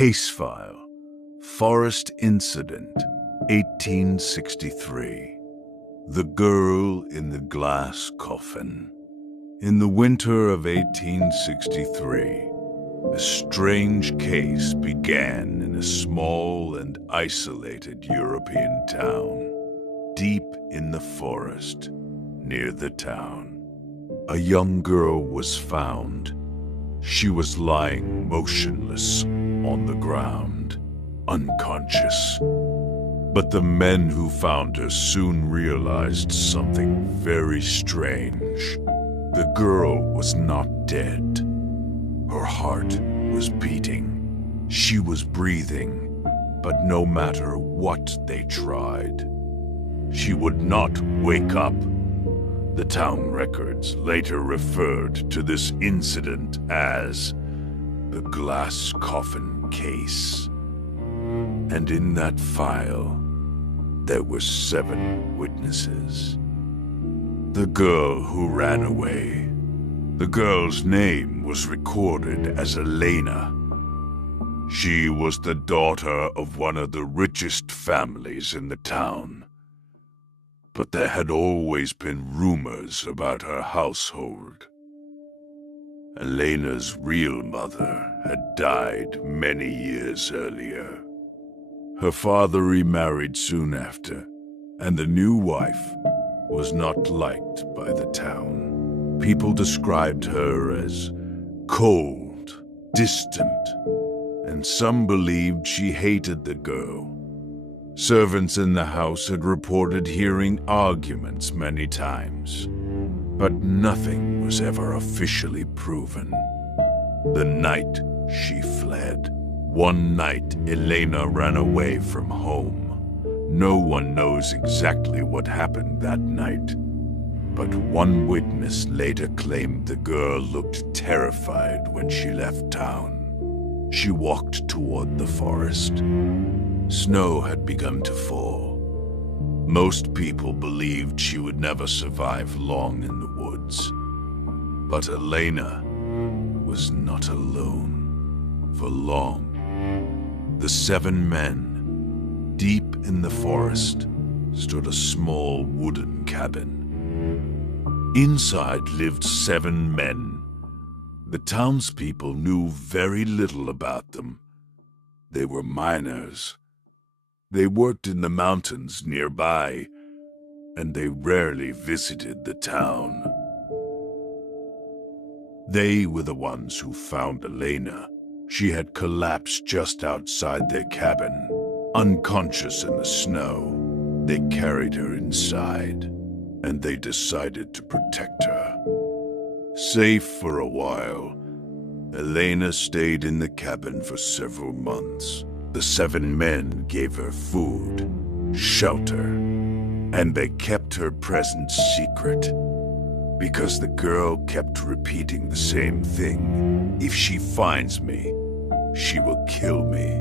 Case File, Forest Incident, 1863. The Girl in the Glass Coffin. In the winter of 1863, a strange case began in a small and isolated European town, deep in the forest near the town. A young girl was found. She was lying motionless on the ground, unconscious. But the men who found her soon realized something very strange. The girl was not dead. Her heart was beating. She was breathing, but no matter what they tried, she would not wake up. The town records later referred to this incident as the glass coffin case. And in that file, there were 7 witnesses. The girl who ran away. The girl's name was recorded as Elena. She was the daughter of one of the richest families in the town. But there had always been rumors about her household. Elena's real mother had died many years earlier. Her father remarried soon after, and the new wife was not liked by the town. People described her as cold, distant, and some believed she hated the girl. Servants in the house had reported hearing arguments many times, but nothing was ever officially proven. The night she fled. One night, Elena ran away from home. No one knows exactly what happened that night, but one witness later claimed the girl looked terrified when she left town. She walked toward the forest. Snow had begun to fall. Most people believed she would never survive long in the woods. But Elena was not alone for long. The 7 men, deep in the forest, stood a small wooden cabin. Inside lived 7 men. The townspeople knew very little about them. They were miners. They worked in the mountains nearby, and they rarely visited the town. They were the ones who found Elena. She had collapsed just outside their cabin, unconscious in the snow. They carried her inside, and they decided to protect her. Safe for a while, Elena stayed in the cabin for several months. The 7 men gave her food, shelter, and they kept her presence secret. Because the girl kept repeating the same thing. If she finds me, she will kill me.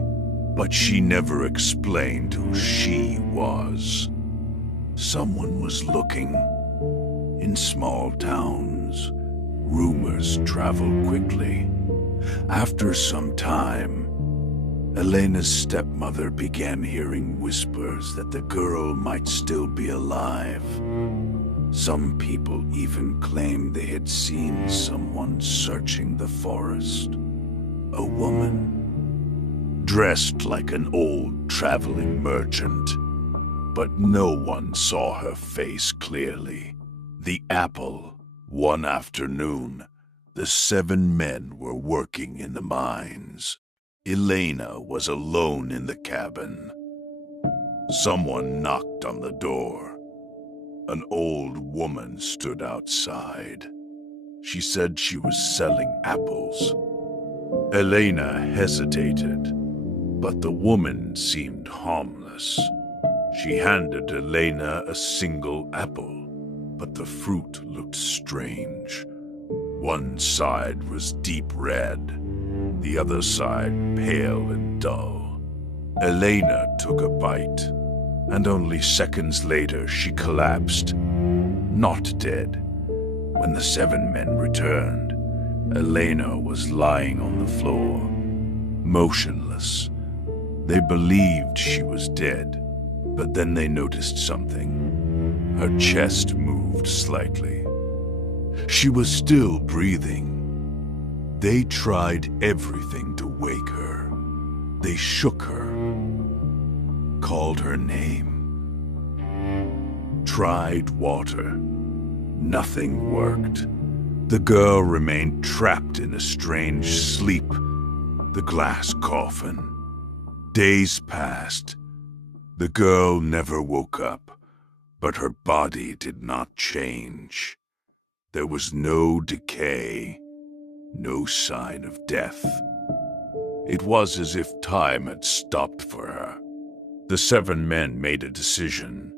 But she never explained who she was. Someone was looking. In small towns, rumors travel quickly. After some time, Elena's stepmother began hearing whispers that the girl might still be alive. Some people even claimed they had seen someone searching the forest. A woman, dressed like an old traveling merchant. But no one saw her face clearly. The apple. One afternoon, the 7 men were working in the mines. Elena was alone in the cabin. Someone knocked on the door. An old woman stood outside. She said she was selling apples. Elena hesitated, but the woman seemed harmless. She handed Elena a single apple, but the fruit looked strange. One side was deep red, the other side pale and dull. Elena took a bite, and only seconds later she collapsed, not dead. When the 7 men returned, Elena was lying on the floor. motionless. They believed she was dead, but then they noticed something. Her chest moved slightly. She was still breathing. They tried everything to wake her. They shook her, called her name, tried water. Nothing worked. The girl remained trapped in a strange sleep, the glass coffin. Days passed. The girl never woke up, but her body did not change. There was no decay, no sign of death. It was as if time had stopped for her. The 7 men made a decision.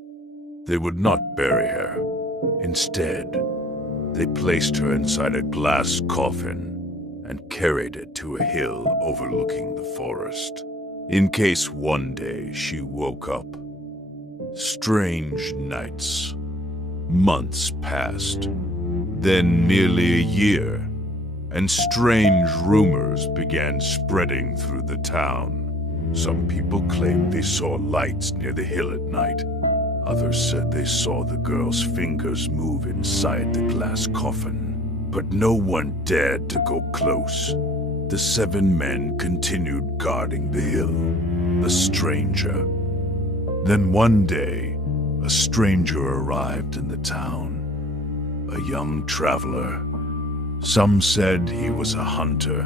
They would not bury her. Instead, they placed her inside a glass coffin and carried it to a hill overlooking the forest, in case one day she woke up. Strange nights. Months passed, then nearly a year, and strange rumors began spreading through the town. Some people claimed they saw lights near the hill at night. Others said they saw the girl's fingers move inside the glass coffin, but no one dared to go close. The 7 men continued guarding the hill, the stranger. Then one day, a stranger arrived in the town, a young traveler. Some said he was a hunter.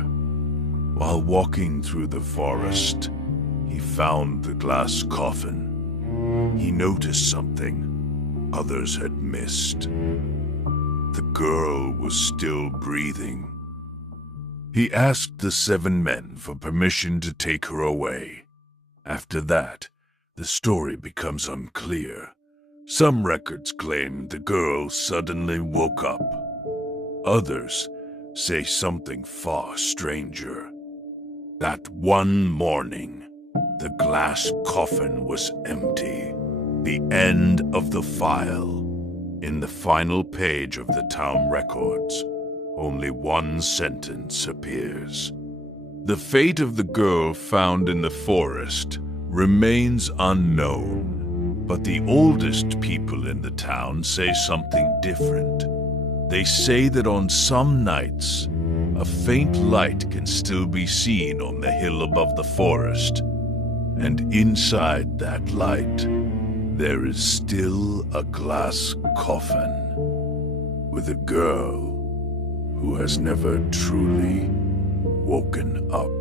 While walking through the forest, he found the glass coffin. He noticed something others had missed. The girl was still breathing. He asked the 7 men for permission to take her away. After that, the story becomes unclear. Some records claim the girl suddenly woke up. Others say something far stranger. That one morning, the glass coffin was empty. The end of the file. In the final page of the town records, only one sentence appears. The fate of the girl found in the forest remains unknown, but the oldest people in the town say something different. They say that on some nights, a faint light can still be seen on the hill above the forest, and inside that light, there is still a glass coffin with a girl who has never truly woken up.